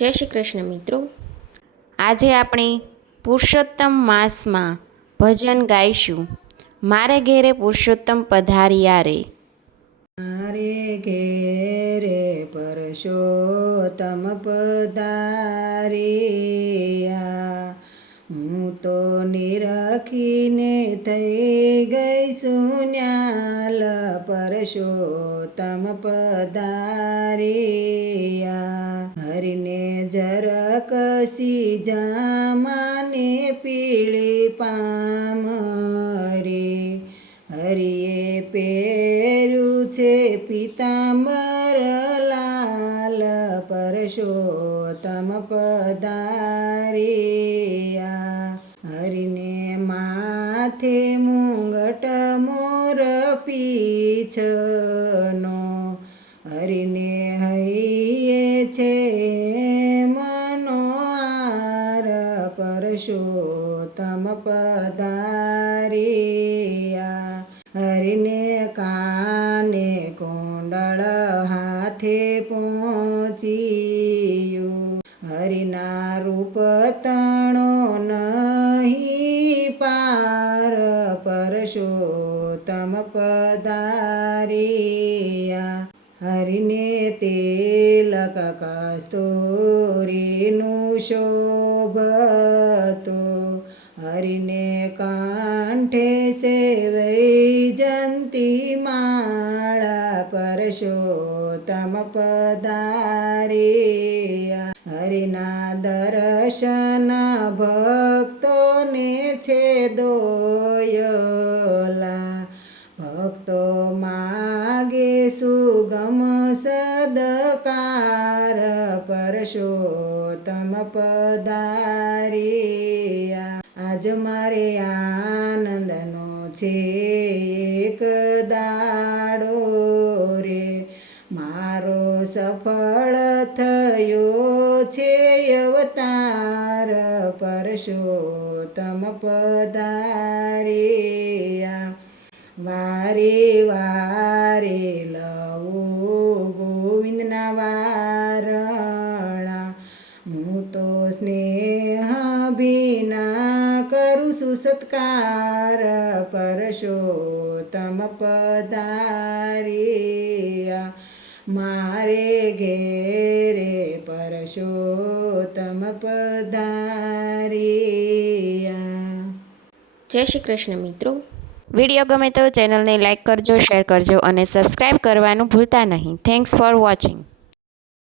જય શ્રી કૃષ્ણ મિત્રો, આજે આપણે પુરુષોત્તમ માસમાં ભજન ગાઈશું। મારે ઘેરે પુરુષોત્તમ પધાર્યા રે। મારે ઘેરે પરસોત્તમ પધાર્યા। હું તો નિરખીને થઈ ગઈ સુન્યાલ, પરસોત્તમ પધાર્યા। હરિને જરકસી જામાને પીળી પામ રે, હરિએ પહેર્યું છે પીતાંબર લાલ, પરસોત્તમ પધાર્યા। હરિને માથે મુંગટ મોર પીછનો, હરિને હૈયે છે મનોહાર, પરસોત્તમ પધાર્યા। હરિને કાને કુંડળ હાથે પહોંચ્યું, હરિના રૂપ તણો નહીં પાર, પરસોત્તમ પધાર્યા। હરિને તિલક કસ્તુરીનું શોભતું, હરિને કંઠે વૈજયંતી માળા, પરસોત્તમ પધાર્યા। હરિના દર્શન ભક્તોને છે દોયલા, ભક્તો માગે સુગમ સદકાર, પરસોત્તમ પધાર્યા। આજ મારે આનંદનો છે એક દાડો રે, મારો સફળ થયો છે અવતાર, પરસોત્તમ પધાર્યા। વારે વારે લવું ગોવિંદના વારણા, હું તો સ્નેહ ભીના કરું છું સત્કાર, પરસોત્તમ પધાર્યા। મારે ઘેરે પરસોત્તમ પધાર્યા। જય શ્રી કૃષ્ણ મિત્રો, વિડીયો ગમે તો ચેનલને લાઈક કરજો, શેર કરજો અને સબસ્ક્રાઈબ કરવાનું ભૂલતા નહીં। Thanks for watching.